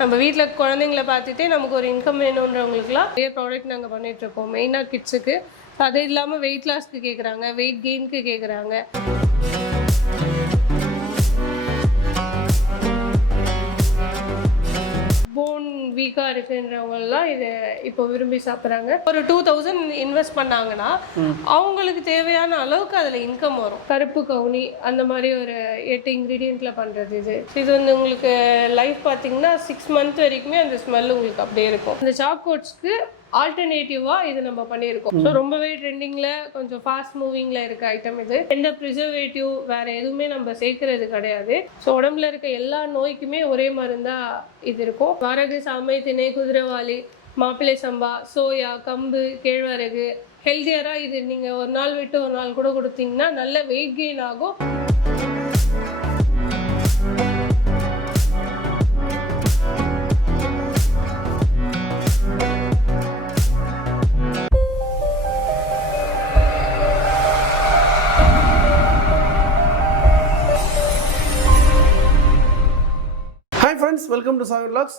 நம்ம வீட்டில் குழந்தைங்கள பார்த்துட்டே நமக்கு ஒரு இன்கம் வேணுன்றவங்களுக்குலாம் நிறைய ப்ராடக்ட் நாங்கள் பண்ணிகிட்ருக்கோம். மெயினாக கிட்ஸுக்கு. அது இல்லாமல் வெயிட் லாஸ்க்கு கேட்குறாங்க, வெயிட் கெயினுக்கு கேட்குறாங்க. போன் வீக்காக இருக்குன்றவங்கலாம் இதை இப்போ விரும்பி சாப்பிட்றாங்க. ஒரு 2000 இன்வெஸ்ட் பண்ணாங்கன்னா அவங்களுக்கு தேவையான அளவுக்கு அதில் இன்கம் வரும். கருப்பு கவுனி அந்த மாதிரி ஒரு 8 இன்க்ரீடியண்ட்டில் பண்ணுறது இது வந்து உங்களுக்கு லைஃப் பார்த்தீங்கன்னா 6 மந்த் வரைக்குமே அந்த ஸ்மெல் உங்களுக்கு அப்படியே இருக்கும். இந்த சாக்கோட்ஸ்க்கு ஆல்டர்னேட்டிவாக இது நம்ம பண்ணியிருக்கோம். ஸோ ரொம்பவே ட்ரெண்டிங்கில் கொஞ்சம் ஃபாஸ்ட் மூவிங்கில் இருக்க ஐட்டம் இது. எந்த ப்ரிசர்வேட்டிவ் வேறு எதுவுமே நம்ம சேர்க்கறது கிடையாது. ஸோ உடம்புல இருக்க எல்லா நோய்க்குமே ஒரே மருந்தாக இது இருக்கும். வரகு, சாமை, திணை, குதிரைவாளி, மாப்பிள்ளை சம்பா, சோயா, கம்பு, கேழ்வரகு ஹெல்த்தியராக இது நீங்கள் ஒரு நாள் விட்டு ஒரு நாள் கூட கொடுத்தீங்கன்னா நல்ல வெயிட் கெயின் ஆகும். Hi friends, welcome to Sagar vlogs.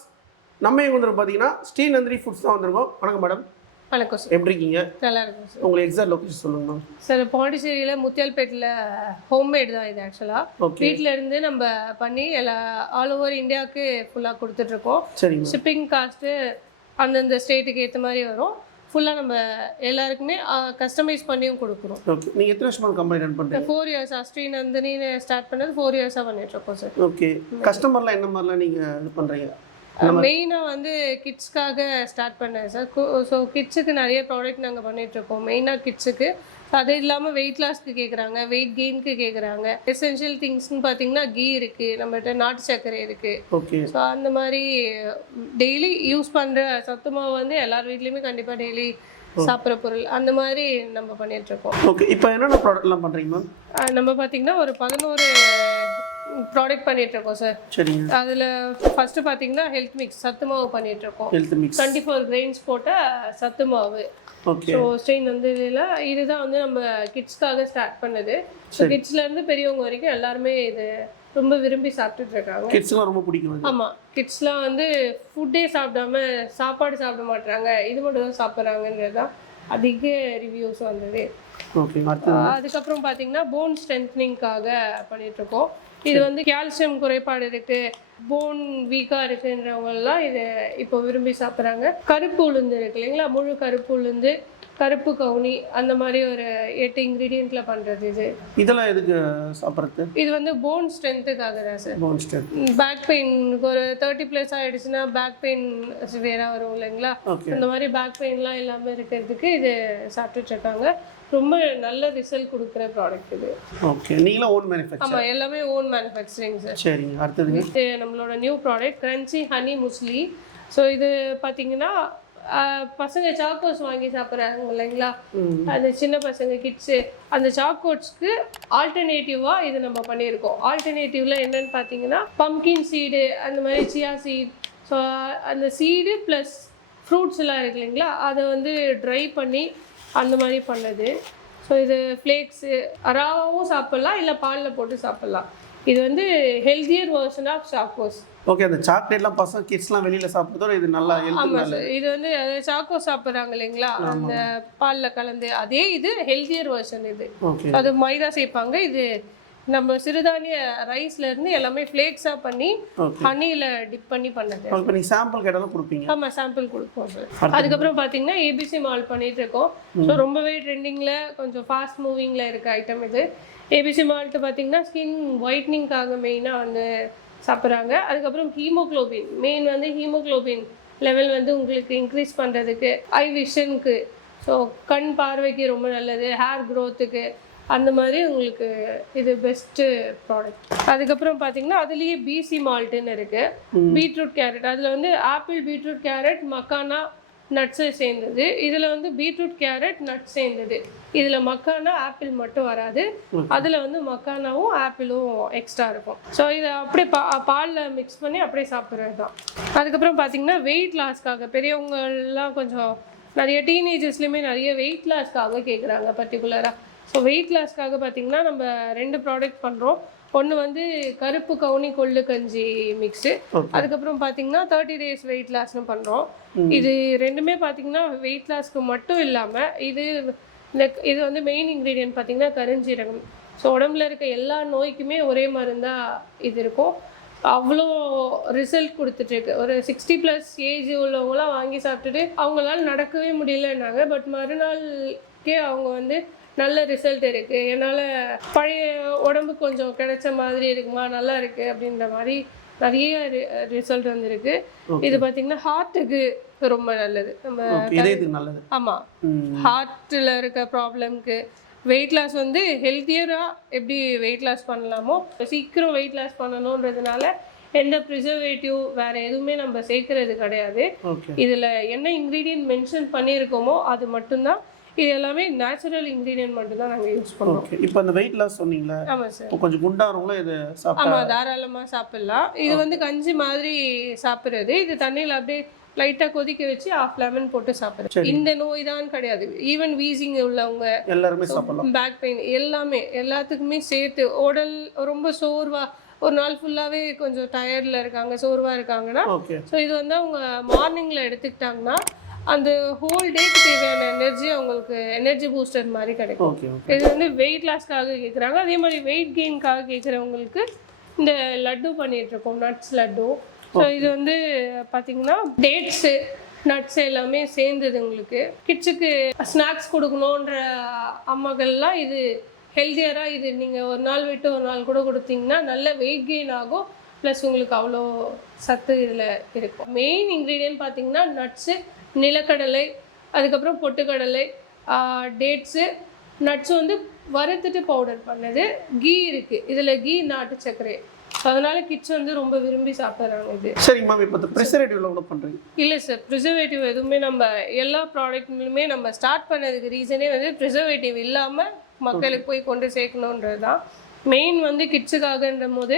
நம்ம எங்கே வந்துடும் பார்த்தீங்கன்னா ஸ்ரீநந்தினி ஃபுட்ஸ் தான் வந்திருக்கோம். வணக்கம் மேடம். வணக்கம் சார். எப்படி இருக்கீங்க? நல்லா இருக்கும் சார். உங்களுக்கு எக்ஸாக்ட் லொக்கேஷன் சொல்லுங்க மேம். சார் பாண்டிச்சேரியில் முத்தியால்பேட்டில் ஹோம்மேட் தான் இது. ஆக்சுவலாக வீட்டில் இருந்து நம்ம பண்ணி ஆல் ஓவர் இந்தியாவுக்கு ஃபுல்லாக கொடுத்துட்ருக்கோம். சரிங்க. ஷிப்பிங் காஸ்ட்டு அந்தந்த ஸ்டேட்டுக்கு ஏற்ற மாதிரி வரும். ஃபுல்லாக நம்ம எல்லாருக்குமே கஸ்டமைஸ் பண்ணியும் கொடுக்குறோம். ஓகே. நீங்கள் எத்தனை வருஷமாக கம்பெனி ரன் பண்ணுறீங்க? 4 இயர்ஸ். ஸ்ரீநந்தினின்னு ஸ்டார்ட் பண்ணது 4 இயர்ஸாக பண்ணிகிட்ருக்கோம் சார். ஓகே. கஸ்டமர்லாம் என்ன மாதிரிலாம் நீங்கள் இது பண்ணுறீங்க? மெயினாக வந்து கிட்ஸ்க்காக ஸ்டார்ட் பண்ணேன் சார். ஸோ கிட்ஸுக்கு நிறைய ப்ராடக்ட் நாங்கள் பண்ணிகிட்ருக்கோம். மெயினாக கிட்ஸுக்கு. அது இல்லாமல் வெயிட் லாஸ்க்கு கேட்குறாங்க, வெயிட் கெயினுக்கு கேட்குறாங்க. எசென்ஷியல் திங்ஸ்ன்னு பார்த்தீங்கன்னா கீ இருக்குது, நம்மகிட்ட நாட்டு சர்க்கரை இருக்குது. ஓகே. ஸோ அந்த மாதிரி டெய்லி யூஸ் பண்ணுற சத்து மாவு வந்து எல்லார் வீட்லேயுமே கண்டிப்பாக டெய்லி சாப்பிட்ற பொருள் அந்த மாதிரி நம்ம பண்ணிகிட்ருக்கோம். ஓகே. இப்போ என்னென்ன ப்ராடக்ட்லாம் பண்ணுறீங்க மேம்? நம்ம பார்த்தீங்கன்னா ஒரு 11 ப்ராடக்ட் பண்ணிகிட்ருக்கோம் சார். சரிங்க. அதில் ஃபஸ்ட்டு பார்த்தீங்கன்னா ஹெல்த் மிக்ஸ் சத்து மாவு பண்ணிகிட்ருக்கோம். ஹெல்த் மிக்ஸ் 24 கிரெயின்ஸ் போட்ட சத்து மாவு. ஓகே. ஸோ ஸ்ரீநந்தினியில் இதுதான் வந்து நம்ம கிட்ஸ்க்காக ஸ்டார்ட் பண்ணது. ஸோ கிட்ஸ்லேருந்து பெரியவங்க வரைக்கும் எல்லாருமே இது ரொம்ப விரும்பி சாப்பிட்டுட்டு இருக்காங்க. கிட்ஸ்லாம் ரொம்ப பிடிக்கும். ஆமாம். கிட்ஸ்லாம் வந்து ஃபுட்டே சாப்பிடாம சாப்பாடு சாப்பிட மாட்டாங்க, இது மட்டும் தான் சாப்பிட்றாங்கன்றது தான் அதிக ரிவ்யூஸ் வந்தது. ஓகே. அதுக்கப்புறம் பார்த்தீங்கன்னா போன் ஸ்ட்ரென்த்னிங்காக பண்ணிகிட்ருக்கோம். இது வந்து கால்சியம் குறைபாடு இருக்குது, போன் வீக்காக இருக்குன்றவங்கலாம் இதை இப்போ விரும்பி சாப்பிட்றாங்க. கருப்பு உளுந்து இருக்கு இல்லைங்களா, முழு கருப்பு உளுந்து, கருப்பு கவுனி அந்த மாதிரி ஒரு 8 இன்க்ரீடியண்ட்டில் பண்ணுறது இது. இதெல்லாம் எதுக்கு சாப்பிட்றது? இது வந்து போன் ஸ்ட்ரென்த்துக்காக தான் sir. Bone strength. Back pain ஒரு 30+ ஆகிடுச்சுன்னா பேக் பெயின் சிவியராக வரும் இல்லைங்களா, அந்த மாதிரி பேக் பெயின்லாம் இல்லாமல் இருக்கிறதுக்கு இது சாப்பிட்டுட்ருக்காங்க. ரொம்ப நல்ல ரிசல்ட் கொடுக்குற ப்ராடக்ட் இது. ஓகே. நீங்களும் ஓன் மேனுஃபேக்சர்? ஆமாம், எல்லாமே ஓன் மேனுஃபேக்சரிங் சார். சரிங்க. அடுத்தது இது நம்மளோட new product crunchy honey muesli. So இது பார்த்தீங்கன்னா பசங்க சாக்கோஸ் வாங்கி சாப்பிட்றாங்க இல்லைங்களா, அந்த சின்ன பசங்க கிட்ஸு, அந்த சாக்கோட்ஸ்க்கு ஆல்டர்னேட்டிவாக இது நம்ம பண்ணியிருக்கோம். ஆல்டர்னேட்டிவில் என்னென்னு பார்த்தீங்கன்னா பம்கின் சீடு, அந்த மாதிரி சியா சீட். ஸோ அந்த சீடு ப்ளஸ் ஃப்ரூட்ஸ் எல்லாம் இருக்கு இல்லைங்களா, அதை வந்து ட்ரை பண்ணி அந்த மாதிரி பண்ணது. ஸோ இது ஃப்ளேக்ஸு ராவாகவும் சாப்பிட்லாம், இல்லை பாலில் போட்டு சாப்பிட்லாம். இது வந்து healthier version of Chocos. Okay. அந்த சாக்லேட்லாம் பசங்க கிட்ஸ்லாம் வெளியில் சாப்பிட்றதோட இது நல்லா ஹெல்த். ஆமாம் சார். இது வந்து சாக்கோஸ் சாப்பிட்றாங்க இல்லைங்களா, அந்த பாலில் கலந்து, அதே இது ஹெல்த்தியர் வெர்ஷன் இது. அது மைதா சேர்ப்பாங்க. இது நம்ம சிறுதானிய ரைஸ்லேருந்து எல்லாமே ஃப்ளேக்ஸாக பண்ணி ஹனியில் டிப் பண்ணி பண்ணது. இப்போ நீங்கள் சாம்பிள் கேட்டாலும் கொடுப்பீங்க? ஆமாம், சாம்பிள் கொடுப்போம் சார். அதுக்கப்புறம் பார்த்தீங்கன்னா ஏபிசி மால் பண்ணிகிட்டு இருக்கோம். ஸோ ரொம்பவே ட்ரெண்டிங்கில் கொஞ்சம் ஃபாஸ்ட் மூவிங்கில் இருக்க ஐட்டம் இது. ஏபிசி மால்ட்டு பார்த்தீங்கன்னா ஸ்கின் ஒயிட்னிங்காக மெயினாக வந்து சாப்பிட்றாங்க. அதுக்கப்புறம் ஹீமோக்ளோபின், மெயின் வந்து ஹீமோக்ளோபின் லெவல் வந்து உங்களுக்கு இன்க்ரீஸ் பண்ணுறதுக்கு, ஐ விஷனுக்கு, ஸோ கண் பார்வைக்கு ரொம்ப நல்லது, ஹேர் க்ரோத்துக்கு, அந்த மாதிரி உங்களுக்கு இது பெஸ்ட்டு ப்ராடக்ட். அதுக்கப்புறம் பார்த்தீங்கன்னா அதுலேயே பிசி மால்ட்டுன்னு இருக்குது. பீட்ரூட் கேரட், அதில் வந்து apple, beetroot, carrot, makhana, nuts சேர்ந்தது. இதில் வந்து பீட்ரூட், கேரட், நட்ஸ் சேர்ந்தது. இதில் மக்கானா ஆப்பிள் மட்டும் வராது, அதில் வந்து மக்கானாவும் ஆப்பிளும் எக்ஸ்ட்ரா இருக்கும். ஸோ இதை அப்படியே பாலில் மிக்ஸ் பண்ணி அப்படியே சாப்பிட்றது தான். அதுக்கப்புறம் பார்த்தீங்கன்னா வெயிட் லாஸ்க்காக பெரியவங்கள்லாம் கொஞ்சம் நிறைய டீனேஜர்ஸ்லேயுமே நிறைய வெயிட் லாஸ்க்காக கேட்குறாங்க பர்டிகுலராக. ஸோ வெயிட் லாஸ்க்காக பார்த்தீங்கன்னா நம்ம 2 ப்ராடக்ட் பண்ணுறோம். ஒன்று வந்து கருப்பு கவுனி கொள்ளு கஞ்சி மிக்ஸு. அதுக்கப்புறம் பார்த்தீங்கன்னா 30 days வெயிட் லாஸ்னு பண்ணுறோம். இது ரெண்டுமே பார்த்தீங்கன்னா வெயிட் லாஸ்க்கு மட்டும் இல்லாமல் இது வந்து மெயின் இன்க்ரீடியன்ட் பார்த்தீங்கன்னா கருஞ்சீரகம். ஸோ உடம்புல இருக்க எல்லா நோய்க்குமே ஒரே மருந்தாக இது இருக்கும். அவ்வளோ ரிசல்ட் கொடுத்துட்ருக்கு. ஒரு 60+ ஏஜ் உள்ளவங்களாம் வாங்கி சாப்பிட்டுட்டு அவங்களால நடக்கவே முடியலன்னாங்க. பட் மறுநாள்கே அவங்க வந்து நல்ல ரிசல்ட் இருக்குது, என்னால் பழைய உடம்பு கொஞ்சம் கிடைச்ச மாதிரி இருக்குமா, நல்லா இருக்குது அப்படின்ற மாதிரி நிறைய ரிசல்ட் வந்துருக்கு. இது பார்த்தீங்கன்னா ஹார்ட்டுக்கு ரொம்ப நல்லது. நம்ம ஆமாம், ஹார்ட்டில் இருக்க ப்ராப்ளம்க்கு வெயிட் லாஸ் வந்து ஹெல்த்தியராக எப்படி வெயிட் லாஸ் பண்ணலாமோ சீக்கிரம் வெயிட் லாஸ் பண்ணணுன்றதுனால எந்த ப்ரிசர்வேட்டிவ் வேறு எதுவுமே நம்ம சேர்க்கறது கிடையாது. இதில் என்ன இன்க்ரீடியன்ட் மென்ஷன் பண்ணியிருக்கோமோ அது மட்டும்தான். இது எல்லாமே நேச்சுரல் இன்க்ரீடியன்ட் மட்டும் தான் நாங்கள் யூஸ் பண்ணுறோம். இப்போ அந்த வெயிட் லாஸ் சொன்னீங்களா? ஆமாம் சார். கொஞ்சம் குண்டாகிறவங்களும் இது சாப்பிடலாம்? ஆமாம், தாராளமாக சாப்பிட்லாம். இது வந்து கஞ்சி மாதிரி சாப்பிட்றது. இது தண்ணியில் அப்படியே லைட்டாக கொதிக்க வச்சு 1/2 லெமன் போட்டு சாப்பிட்றது. இந்த நோய் தான் கிடையாது, ஈவன் வீசிங் உள்ளவங்க எல்லாருமே சாப்பிடலாம். பேக் பெயின் எல்லாத்துக்குமே சேர்த்து. உடல் ரொம்ப சோர்வாக ஒரு நாள் ஃபுல்லாகவே கொஞ்சம் டயர்டில் இருக்காங்க, சோர்வாக இருக்காங்கன்னா ஸோ இது வந்து அவங்க மார்னிங்கில் எடுத்துக்கிட்டாங்கன்னா அந்த ஹோல் டேக்கு தேவையான எனர்ஜி அவங்களுக்கு எனர்ஜி பூஸ்டர் மாதிரி கிடைக்கும். இது வந்து வெயிட் லாஸ்க்காக கேட்குறாங்க. அதே மாதிரி வெயிட் கெயின்காக கேட்குறவங்களுக்கு இந்த லட்டு பண்ணிகிட்ருக்கோம், நட்ஸ் லட்டு. ஸோ இது வந்து பார்த்திங்கன்னா டேட்ஸு நட்ஸ் எல்லாமே சேர்ந்தது. உங்களுக்கு கிட்ஸுக்கு ஸ்நாக்ஸ் கொடுக்கணுன்ற அம்மாக்கள்லாம் இது ஹெல்த்தியராக இது நீங்கள் ஒரு நாள் விட்டு ஒரு நாள் கூட கொடுத்தீங்கன்னா நல்ல வெயிட் கெயின் ஆகும். ப்ளஸ் உங்களுக்கு அவ்வளோ சத்து இதில் இருக்கும். மெயின் இன்க்ரீடியன்ட் பார்த்திங்கன்னா நட்ஸு, நிலக்கடலை, அதுக்கப்புறம் பொட்டுக்கடலை, டேட்ஸு, நட்ஸு வந்து வறுத்துட்டு பவுடர் பண்ணது, கீ இருக்குது இதில், கீ நாட்டு சர்க்கரை. அதனால கிட்ஸ் வந்து ரொம்ப விரும்பி சாப்பிட்றாங்க இது. சரிங்க மேம். இப்போ ப்ரிசர்வேட்டிவ்ல கூட பண்ணுறீங்க? இல்லை சார், ப்ரிசர்வேட்டிவ் எதுவுமே நம்ம எல்லா ப்ராடக்ட்லையுமே நம்ம ஸ்டார்ட் பண்ணதுக்கு ரீசனே வந்து ப்ரிசர்வேட்டிவ் இல்லாமல் மக்களுக்கு போய் கொண்டு சேர்க்கணுன்றது தான் மெயின். வந்து கிட்ஸுக்காகன்ற போது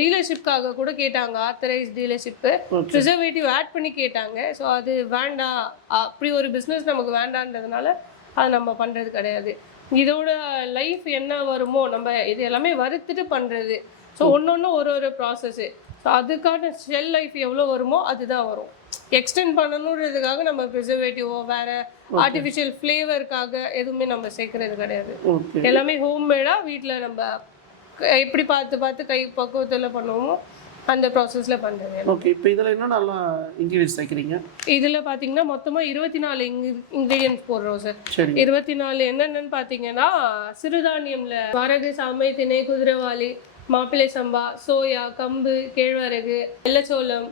டீலர்ஷிப்காக கூட கேட்டாங்க, ஆத்தரைஸ் டீலர்ஷிப்பு ப்ரிசர்வேட்டிவ் ஆட் பண்ணி கேட்டாங்க. ஸோ அது வேண்டாம், அப்படி ஒரு பிஸ்னஸ் நமக்கு வேண்டான்றதுனால அது நம்ம பண்ணுறது கிடையாது. இதோட லைஃப் என்ன வருமோ நம்ம இது எல்லாமே வறுத்துட்டு பண்ணுறது. ஸோ ஒன்று ஒரு ப்ராசஸ்ஸு. ஸோ அதுக்கான ஷெல் லைஃப் எவ்வளோ வருமோ அதுதான் வரும். எக்ஸ்டெண்ட் பண்ணணுன்றதுக்காக நம்ம ப்ரிசர்வேட்டிவோ வேறு ஆர்டிஃபிஷியல் ஃப்ளேவருக்காக எதுவுமே நம்ம சேர்க்கறது கிடையாது. எல்லாமே ஹோம்மேடாக வீட்டில் நம்ம எப்படி பார்த்து கை பக்குவத்தில் பண்ணுவோமோ அந்த ப்ராசஸில் பண்ணுறது. ஓகே. இப்போ இதில் என்ன நல்லா இன்க்ரீடியன்ஸ் சேர்க்குறீங்க? இதில் பார்த்தீங்கன்னா மொத்தமாக 24 இன்க்ரீடியன்ஸ் போடுறோம் சார். 24 என்னென்னு பார்த்தீங்கன்னா சிறுதானியமில் வரகு, சாமை, திணை, குதிரைவாளி, மாப்பிள்ளை சம்பா, சோயா, கம்பு, கேழ்வரகு, வெள்ளச்சோளம்,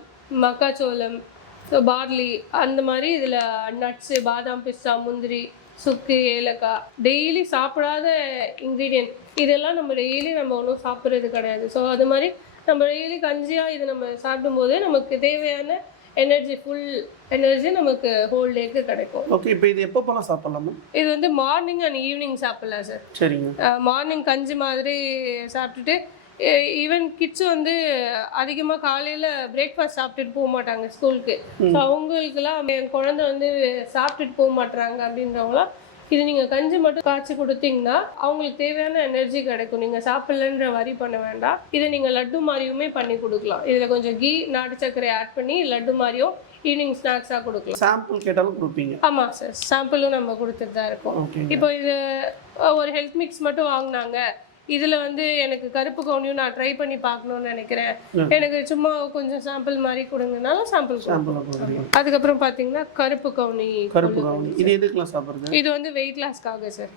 மக்காச்சோளம், ஸோ பார்லி, அந்த மாதிரி இதில் நட்ஸு, பாதாம், பிஸ்தா, முந்திரி, சுக்கு, ஏலக்காய். டெய்லி சாப்பிடாத இன்க்ரீடியன்ட் இதெல்லாம் நம்ம டெய்லி நம்ம ஒன்றும் சாப்பிட்றது கிடையாது. ஸோ அது மாதிரி நம்ம டெய்லி கஞ்சியாக இது நம்ம சாப்பிடும்போது நமக்கு தேவையான எனர்ஜி, ஃபுல் எனர்ஜி நமக்கு ஹோல் டேக்கு கிடைக்கும். ஓகே. இப்போ இது எப்போலாம் சாப்பிட்லாமா? இது வந்து மார்னிங் அண்ட் ஈவினிங் சாப்பிட்லாம் சார். சரிங்க. மார்னிங் கஞ்சி மாதிரி சாப்பிட்டுட்டு, ஈவன் கிட்ஸ் வந்து அதிகமாக காலையில் பிரேக்ஃபாஸ்ட் சாப்பிட்டுட்டு போக மாட்டாங்க ஸ்கூலுக்கு. ஸோ அவங்களுக்குலாம் என் குழந்தை வந்து சாப்பிட்டுட்டு போக மாட்டுறாங்க அப்படின்றவங்களாம் இது நீங்கள் கஞ்சி மட்டும் காய்ச்சி கொடுத்தீங்கன்னா அவங்களுக்கு தேவையான எனர்ஜி கிடைக்கும். நீங்கள் சாப்பிட்லன்ற வரி பண்ண வேண்டாம். இதை நீங்கள் லட்டு மாதிரியுமே பண்ணி கொடுக்கலாம். இதில் கொஞ்சம் கீ, நாட்டு சர்க்கரை ஆட் பண்ணி லட்டு மாதிரியும் ஈவினிங் ஸ்நாக்ஸாக கொடுக்கலாம். சாம்பிள் கேட்டாலும் கொடுப்பீங்க? ஆமாம் சார், சாம்பிளும் நம்ம கொடுத்துட்டு தான் இருக்கோம். இப்போ இது ஒரு ஹெல்த் மிக்ஸ் மட்டும் வாங்கினாங்க, இதில் வந்து எனக்கு கருப்பு கவுனியும் நான் ட்ரை பண்ணி பார்க்கணுன்னு நினைக்கிறேன், எனக்கு சும்மா கொஞ்சம் சாம்பிள் மாதிரி கொடுங்கனாலும் சாம்பிள். அதுக்கப்புறம் பார்த்தீங்கன்னா கருப்பு கவுனி. இது எதுக்குலாம் சாப்பிட்றது? இது வந்து வெயிட் லாஸ்க்காக சார்.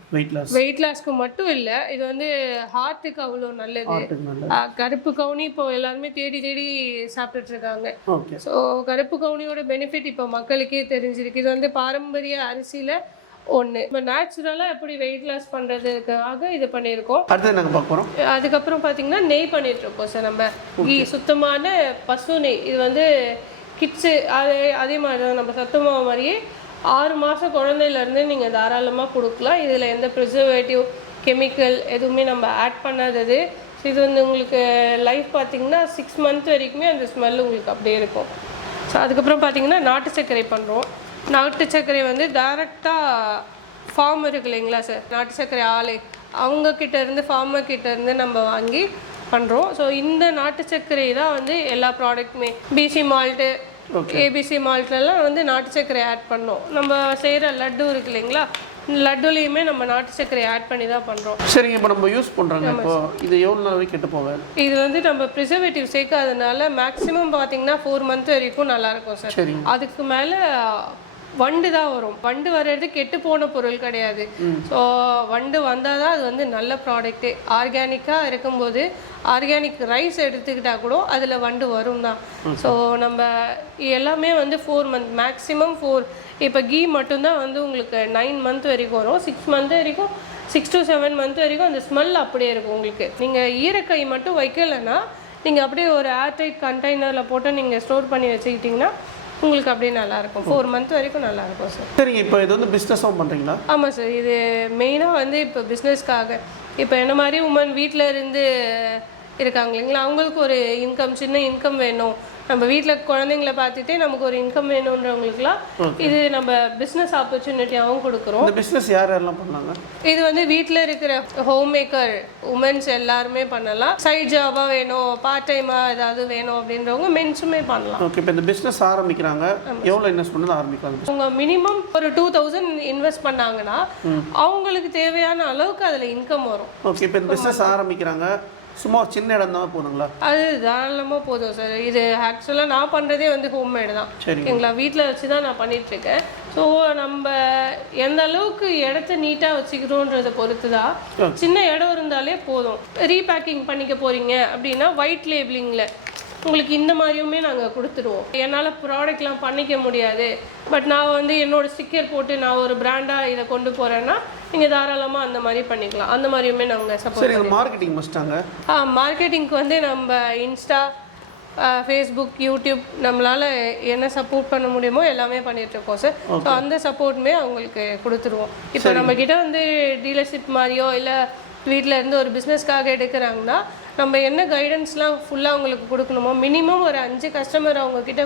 வெயிட் லாஸ்க்கு மட்டும் இல்லை, இது வந்து ஹார்ட்டுக்கு அவ்வளோ நல்லது. கருப்பு கவுனி இப்போ எல்லாருமே தேடி சாப்பிட்டுட்டு இருக்காங்க. ஸோ கருப்பு கவுனியோட பெனிஃபிட் இப்போ மக்களுக்கே தெரிஞ்சிருக்கு. இது வந்து பாரம்பரிய அரிசியில் ஒன்று. இப்போ நேச்சுரலாக எப்படி வெயிட் லாஸ் பண்ணுறதுக்காக இது பண்ணியிருக்கோம். அதுக்கப்புறம் பார்த்தீங்கன்னா நெய் பண்ணிகிட்ருக்கோம் சார். நம்ம கீ, சுத்தமான பசு நெய். இது வந்து கிட்ஸு அதே மாதிரி தான் நம்ம சத்துமாவு மாதிரியே 6 மாதம் குழந்தையிலேருந்து நீங்கள் தாராளமாக கொடுக்கலாம். இதில் எந்த ப்ரிசர்வேட்டிவ், கெமிக்கல் எதுவுமே நம்ம ஆட் பண்ணாதது. இது வந்து உங்களுக்கு லைஃப் பார்த்திங்கன்னா 6 மந்த் வரைக்குமே அந்த ஸ்மெல் உங்களுக்கு அப்படியே இருக்கும். ஸோ அதுக்கப்புறம் பார்த்திங்கன்னா நாட்டு சர்க்கரை பண்ணுறோம். நாட்டு சர்க்கரை வந்து டைரெக்டாக ஃபார்ம் இருக்கு இல்லைங்களா சார், நாட்டு சர்க்கரை ஆலை, அவங்க கிட்ட இருந்து ஃபார்மர் கிட்ட இருந்து நம்ம வாங்கி பண்ணுறோம். ஸோ இந்த நாட்டு சர்க்கரை தான் வந்து எல்லா ப்ராடக்ட்டுமே பிசி மால்ட்டு ஏபிசி மால்ட்லலாம் வந்து நாட்டு சர்க்கரை ஆட் பண்ணோம். நம்ம செய்கிற லட்டு இருக்கு இல்லைங்களா, லட்டுலேயுமே நம்ம நாட்டு சர்க்கரை ஆட் பண்ணி தான் பண்ணுறோம். சரிங்க. இப்போ நம்ம யூஸ் பண்ணுறோங்க, இப்போ இது எவ்வளோ நாள் வரைக்கும் கெட்டு போகாது? இது வந்து நம்ம ப்ரிசர்வேட்டிவ் சேர்க்காதனால மேக்ஸிமம் பார்த்தீங்கன்னா 4 மந்த் வரைக்கும் நல்லாயிருக்கும் சார். அதுக்கு மேலே வண்டு தான் வரும். வண்டு வர்றது கெட்டு போன பொருள் கிடையாது. ஸோ வண்டு வந்தால் தான் அது வந்து நல்ல ப்ராடக்ட்டு. ஆர்கானிக்காக இருக்கும்போது ஆர்கானிக் ரைஸ் எடுத்துக்கிட்டால் கூட அதில் வண்டு வரும் தான். ஸோ நம்ம எல்லாமே வந்து 4 மந்த் மேக்ஸிமம் 4. இப்போ கீ மட்டும்தான் வந்து உங்களுக்கு 9 மந்த் வரைக்கும் வரும். 6 மந்த் வரைக்கும் 6 to 7 மந்த் வரைக்கும் அந்த ஸ்மெல் அப்படியே இருக்கும் உங்களுக்கு. நீங்கள் ஈரக்கை மட்டும் வைக்கலைன்னா நீங்கள் அப்படியே ஒரு ஏர்டைட் கண்டெய்னரில் போட்டு நீங்கள் ஸ்டோர் பண்ணி வச்சுக்கிட்டிங்கன்னா உங்களுக்கு அப்படியே நல்லாயிருக்கும். 4 மந்த் வரைக்கும் நல்லாயிருக்கும் சார். சரிங்க. இப்போ இது வந்து பிஸ்னஸாகவும் பண்ணுறீங்களா? ஆமாம் சார். இது மெயினாக வந்து இப்போ பிஸ்னஸ்க்காக, இப்போ என்ன மாதிரி உமன் வீட்டில் இருந்து இருக்காங்க இல்லைங்களா, அவங்களுக்கு ஒரு இன்கம், சின்ன இன்கம் வேணும். நம்ம வீட்டில் குழந்தைங்கள பார்த்துட்டே நமக்கு ஒரு இன்கம் வேணுன்றவங்களுக்குலாம் இது நம்ம பிஸ்னஸ் ஆப்பர்ச்சுனிட்டியாகவும் கொடுக்குறோம். இந்த பிஸ்னஸ் யார் யாரெல்லாம் பண்ணலாங்க? இது வந்து வீட்டில் இருக்கிற ஹோம் மேக்கர் உமன்ஸ் எல்லாருமே பண்ணலாம். சைட் ஜாபாக வேணும், பார்ட் டைமாக ஏதாவது வேணும் அப்படின்றவங்க மென்ஸுமே பண்ணலாம். ஓகே. இப்போ இந்த பிஸ்னஸ் ஆரம்பிக்கிறாங்க, எவ்வளோ இன்வெஸ்ட் பண்ணி ஆரம்பிக்கலாம்? அவங்க மினிமம் ஒரு 2000 இன்வெஸ்ட் பண்ணாங்கன்னா அவங்களுக்கு தேவையான அளவுக்கு அதில் இன்கம் வரும். ஓகே. இப்போ இந்த பிஸ்னஸ் ஆரம்பிக்கிறாங்க, சும்மா ஒரு சின்ன இடம் தான் போதுங்களா? அது தாராளமாக போதும் சார். இது ஆக்சுவலாக நான் பண்ணுறதே வந்து ஹோம்மேடு தான். ஓகேங்களா, வீட்டில் வச்சு தான் நான் பண்ணிகிட்ருக்கேன். ஸோ நம்ம எந்த அளவுக்கு இடத்த நீட்டாக வச்சுக்கிறோன்றதை பொறுத்து தான். சின்ன இடம் இருந்தாலே போதும். ரீபேக்கிங் பண்ணிக்க போகிறீங்க அப்படின்னா ஒயிட் லேபிளிங்கில் உங்களுக்கு இந்த மாதிரியுமே நாங்கள் கொடுத்துருவோம். என்னால் ப்ராடக்ட்லாம் பண்ணிக்க முடியாது, பட் நான் வந்து என்னோடய ஸ்டிக்கர் போட்டு நான் ஒரு பிராண்டாக இதை கொண்டு போகிறேன்னா நீங்கள் தாராளமாக அந்த மாதிரி பண்ணிக்கலாம். அந்த மாதிரியுமே நாங்கள் சப்போர்ட் பண்ணுவோம். மார்க்கெட்டிங் மஸ்ட்டாங்க? மார்க்கெட்டிங்க்கு வந்து நம்ம இன்ஸ்டா, ஃபேஸ்புக், யூடியூப் நம்மளால் என்ன சப்போர்ட் பண்ண முடியுமோ எல்லாமே பண்ணிகிட்ருக்கோம் சார். ஸோ அந்த சப்போர்ட்டுமே அவங்களுக்கு கொடுத்துருவோம். இப்போ நம்மக்கிட்ட வந்து டீலர்ஷிப் மாதிரியோ இல்லை வீட்டில் இருந்து ஒரு பிஸ்னஸ்க்காக எடுக்கிறாங்கன்னா நம்ம என்ன கைடன்ஸ்லாம் ஃபுல்லாக அவங்களுக்கு கொடுக்கணுமோ, மினிமம் ஒரு 5 கஸ்டமர் அவங்கக்கிட்ட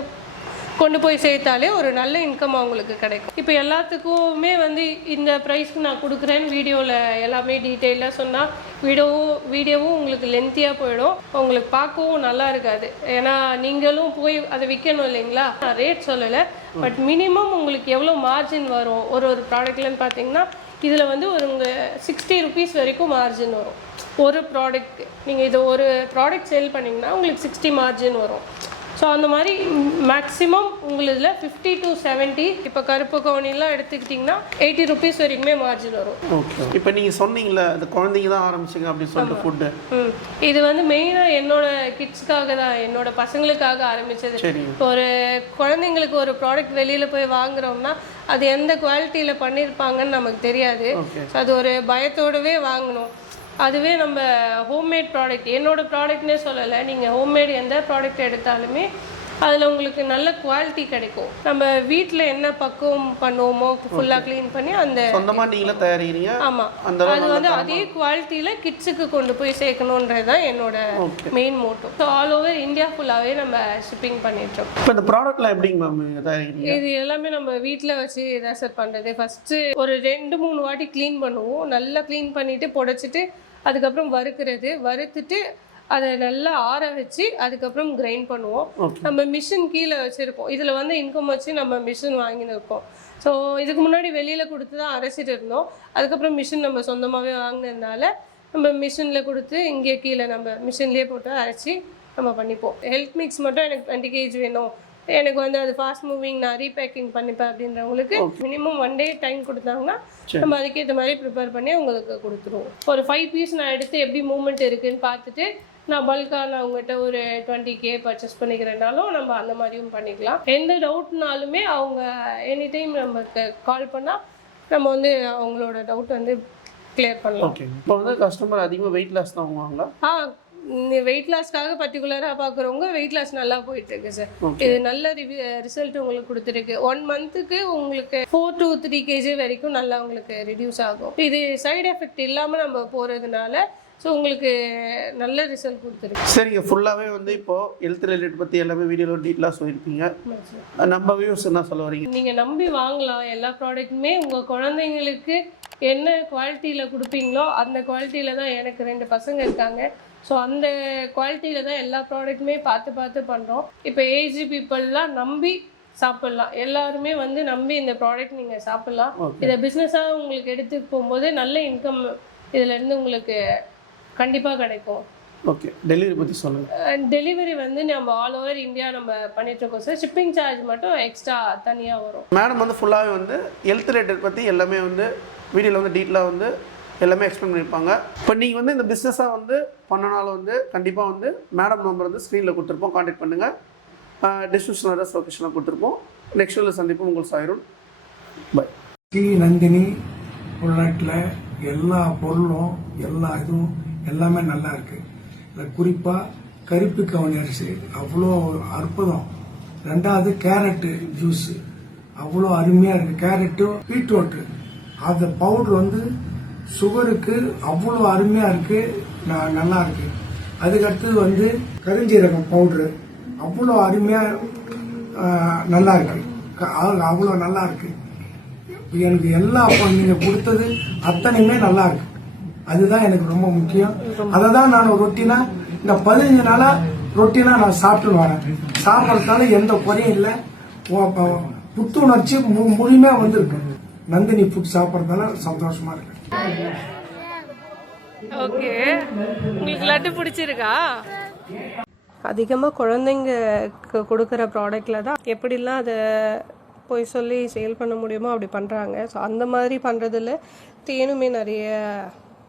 கொண்டு போய் சேர்த்தாலே ஒரு நல்ல இன்கம் அவங்களுக்கு கிடைக்கும். இப்போ எல்லாத்துக்குமே வந்து இந்த ப்ரைஸ்க்கு நான் கொடுக்குறேன்னு வீடியோவில் எல்லாமே டீட்டெயிலாக சொன்னால் வீடியோவும் உங்களுக்கு லென்த்தியாக போயிடும், உங்களுக்கு பார்க்கவும் நல்லா இருக்காது. ஏன்னா நீங்களும் போய் அதை விற்கணும் இல்லைங்களா. நான் ரேட் சொல்லலை, பட் மினிமம் உங்களுக்கு எவ்வளோ மார்ஜின் வரும் ஒரு ப்ராடக்ட்லன்னு பார்த்தீங்கன்னா இதில் வந்து ஒரு உங்கள் 60 ருபீஸ் வரைக்கும் மார்ஜின் வரும் ஒரு ப்ராடக்ட். நீங்கள் இது ஒரு ப்ராடக்ட் சேல் பண்ணிங்கன்னா உங்களுக்கு 60 மார்ஜின் வரும். ஸோ அந்த மாதிரி மேக்ஸிமம் உங்களில் 50 to 70. இப்போ கருப்பு கவுனிலாம் எடுத்துக்கிட்டிங்கன்னா 80 ருபீஸ் வரைக்குமே மார்ஜின் வரும். ஓகே. இப்போ நீங்கள் சொன்னீங்களே அந்த குழந்தைங்க தான் ஆரம்பிச்சிங்க அப்படின்னு சொல்லிட்டு ஃபுட்டு, இது வந்து மெயினாக என்னோட கிட்ஸ்க்காக தான், என்னோட பசங்களுக்காக ஆரம்பித்தது. ஒரு குழந்தைங்களுக்கு ஒரு ப்ராடக்ட் வெளியில் போய் வாங்குறோம்னா அது எந்த குவாலிட்டியில் பண்ணியிருப்பாங்கன்னு நமக்கு தெரியாது. அது ஒரு பயத்தோடவே வாங்கணும். அதுவே நம்ம ஹோம்மேட் ப்ராடக்ட், என்னோடய ப்ராடக்ட்னே சொல்லலை, நீங்கள் ஹோம்மேட் எந்த ப்ராடக்ட் எடுத்தாலுமே அதில் உங்களுக்கு நல்ல குவாலிட்டி கிடைக்கும். நம்ம வீட்டில் என்ன பக்குவம் பண்ணுவோமோ ஃபுல்லாக க்ளீன் பண்ணி அந்த சொந்தமாக நீங்களே தயாரிக்கிறீங்க. ஆமாம், அது வந்து அதே குவாலிட்டியில் கிட்ஸுக்கு கொண்டு போய் சேர்க்கணுன்றது தான் என்னோட main Moto. So all over India ஃபுல்லாகவே நம்ம ஷிப்பிங் பண்ணிட்டுருக்கோம். இப்போ இந்த ப்ராடக்ட்லாம் எப்படிங்க மேம் தயாரிக்கிறீங்க? இது எல்லாமே நம்ம வீட்டில் வச்சு ரெசர்ட் பண்ணுறது. ஃபஸ்ட்டு ஒரு 2-3 வாட்டி க்ளீன் பண்ணுவோம். நல்லா க்ளீன் பண்ணிவிட்டு புடைச்சிட்டு அதுக்கப்புறம் வறுத்துட்டு அதை நல்லா ஆற வச்சு அதுக்கப்புறம் கிரைண்ட் பண்ணுவோம். நம்ம மிஷின் கீழே வச்சுருக்கோம். இதில் வந்து இன்கம் வச்சு நம்ம மிஷின் வாங்கின்னு இருக்கோம். ஸோ இதுக்கு முன்னாடி வெளியில் கொடுத்து தான் அரைச்சிட்டு இருந்தோம். அதுக்கப்புறம் மிஷின் நம்ம சொந்தமாகவே வாங்கினதுனால நம்ம மிஷினில் கொடுத்து இங்கே கீழே நம்ம மிஷின்லேயே போட்டு அரைச்சி நம்ம பண்ணிப்போம். ஹெல்த் மிக்ஸ் மட்டும் எனக்கு 20 kg வேணும், எனக்கு வந்து அது ஃபாஸ்ட் மூவிங், நான் ரீபேக்கிங் பண்ணிப்பேன் அப்படின்றவங்களுக்கு மினிமம் 1 day டைம் கொடுத்தாங்கன்னா நம்ம அதுக்கேற்ற மாதிரி ப்ரிப்பேர் பண்ணி உங்களுக்கு கொடுத்துருவோம். ஒரு 5 பீஸ் நான் எடுத்து எப்படி மூவ்மெண்ட் இருக்குதுன்னு பார்த்துட்டு நான் பல்காக நான் உங்கள்கிட்ட ஒரு 20K பர்ச்சேஸ் பண்ணிக்கிறேன்னாலும் நம்ம அந்த மாதிரியும் பண்ணிக்கலாம். எந்த டவுட்னாலுமே அவங்க எனி டைம் நமக்கு கால் பண்ணால் நம்ம வந்து அவங்களோட டவுட் வந்து கிளியர் பண்ணலாம். ஓகே. இப்போ வந்து கஸ்டமர் அதிகமாக வெயிட் லாஸ் தான் வாங்குவாங்களா? வெயிட் லாஸ்க்காக பர்டிகுலராக பார்க்குறவங்க வெயிட் லாஸ் நல்லா போயிட்டுருக்கு சார். இது நல்ல ரிசல்ட் உங்களுக்கு கொடுத்துருக்கு. 1 மந்த்துக்கு உங்களுக்கு 4 to 3 kg வரைக்கும் நல்லா உங்களுக்கு ரிடியூஸ் ஆகும். இது சைடு எஃபெக்ட் இல்லாமல் நம்ம போகிறதுனால ஸோ உங்களுக்கு நல்ல ரிசல்ட் கொடுத்துருக்கு. சரிங்க, ஃபுல்லாகவே வந்து இப்போது ஹெல்த் ரிலேட்டட் பற்றி எல்லாமே வீடியோவில் டீட்டெயிலாக சொல்லியிருப்பீங்க. நம்ம வியூஸ் என்ன சொல்ல வரீங்க? நீங்கள் நம்பி வாங்கலாம். எல்லா ப்ராடக்ட்டுமே உங்கள் குழந்தைங்களுக்கு என்ன குவாலிட்டியில் கொடுப்பீங்களோ அந்த குவாலிட்டியில் தான். எனக்கு 2 பசங்க இருக்காங்க. ஸோ அந்த குவாலிட்டியில் தான் எல்லா ப்ராடக்ட்டுமே பார்த்து பண்ணுறோம். இப்போ ஏஜ் பீப்புளெலாம் நம்பி சாப்பிட்லாம். எல்லாருமே வந்து நம்பி இந்த ப்ராடக்ட் நீங்கள் சாப்பிட்லாம். இதை பிஸ்னஸாக உங்களுக்கு எடுத்துகிட்டு போகும்போது நல்ல இன்கம் இதிலேருந்து உங்களுக்கு கண்டிப்பாக கிடைக்கும். ஓகே, டெலிவரி பற்றி சொல்லுங்கள். டெலிவரி வந்து நம்ம ஆல் ஓவர் இந்தியா நம்ம பண்ணிகிட்ருக்கோம் சார். ஷிப்பிங் சார்ஜ் மட்டும் எக்ஸ்ட்ரா தனியாக வரும். மேடம் வந்து ஃபுல்லாகவே வந்து ஹெல்த் ரிலேட்டட் பற்றி எல்லாமே வந்து வீடியோவில் வந்து டீட்டெயிலாக வந்து எல்லாமே எக்ஸ்பிளைன் பண்ணியிருப்பாங்க. இப்போ நீங்கள் வந்து இந்த பிஸ்னஸாக வந்து பண்ணனாலும் வந்து கண்டிப்பாக வந்து மேடம் நம்பர் வந்து ஸ்க்ரீனில் கொடுத்துருப்போம், கான்டாக்ட் பண்ணுங்கள். டிஸ்கிரிப்ஷன் அட்ரஸ் லொக்கேஷனில் கொடுத்துருப்போம். நெக்ஸ்ட் வீடியோவில் சந்திப்போம். உங்கள் சாயிரும். பை. ஸ்ரீ நந்தினி ப்ராடக்டில் எல்லா பொருளும் எல்லா இதுவும் எல்லாமே நல்லா இருக்கு. குறிப்பாக கருப்பு கவுனி அரிசி அவ்வளோ அற்புதம். 2வது கேரட்டு ஜூஸ் அவ்வளோ அருமையாக இருக்குது. கேரட்டு பீட்ரூட்டு அந்த பவுடர் வந்து சுகருக்கு அவ்வளோ அருமையாக இருக்குது, நல்லா இருக்கு. அதுக்கடுத்தது வந்து கருஞ்சீரகம் பவுட்ரு அவ்வளோ அருமையாக நல்லா இருக்கு, அவ்வளோ நல்லா இருக்கு. எனக்கு எல்லா நீங்கள் கொடுத்தது அத்தனையுமே நல்லா இருக்கு. அதுதான் எனக்கு ரொம்ப முக்கியம். அதை தான் நான் ரொட்டீனா இந்த 15 நாளா ரொட்டீனா நான் சாப்பிட்டு வரேன். சாப்பிட்றதுனால எந்த குறையும் இல்லை. புத்துணர்ச்சி முழுமையாக வந்திருக்கு. நந்தினி ஃபுட் சாப்பிட்றதுனால சந்தோஷமா இருக்கு. ஓகே, உங்களுக்கு லட்டு பிடிச்சிருக்கா? அதிகமாக குழந்தைங்களுக்கு கொடுக்குற ப்ராடக்டில் தான் எப்படிலாம் அதை போய் சொல்லி சேல் பண்ண முடியுமோ அப்படி பண்ணுறாங்க. ஸோ அந்த மாதிரி பண்ணுறதுல தேனுமே நிறைய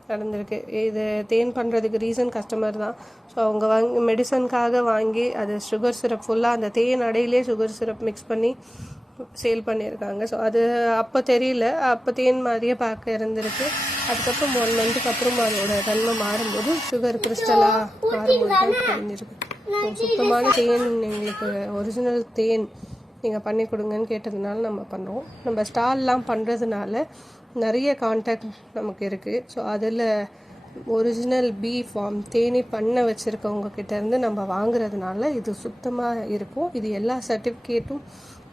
நடந்திருக்கு. இது தேன் பண்ணுறதுக்கு ரீசன் கஸ்டமர் தான். ஸோ அவங்க மெடிசனுக்காக வாங்கி அது சுகர் சிரப் ஃபுல்லாக அந்த தேன் அடையிலே சுகர் சிரப் மிக்ஸ் பண்ணி சேல் பண்ணியிருக்காங்க. ஸோ அது அப்போ தெரியல, அப்போ தேன் மாதிரியே பார்க்க இருந்திருக்கு. அதுக்கப்புறம் 1 மந்த்துக்கு அப்புறம் அதோட தன்மை மாறும்போது சுகர் கிறிஸ்டலாக மாறும்போது தெரிஞ்சிருக்கு. சுத்தமான தேன், எங்களுக்கு ஒரிஜினல் தேன் நீங்கள் பண்ணி கொடுங்கன்னு கேட்டதுனால நம்ம பண்ணுறோம். நம்ம ஸ்டால்லாம் பண்ணுறதுனால நிறைய கான்டாக்ட் நமக்கு இருக்குது. ஸோ அதில் ஒரிஜினல் பீ ஃபார்ம் தேனி பண்ண வச்சுருக்கவங்க கிட்டேருந்து நம்ம வாங்குறதுனால இது சுத்தமாக இருக்கும். இது எல்லா சர்டிஃபிகேட்டும்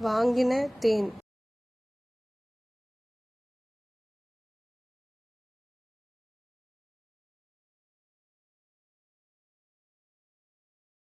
வாங்கின தேன்.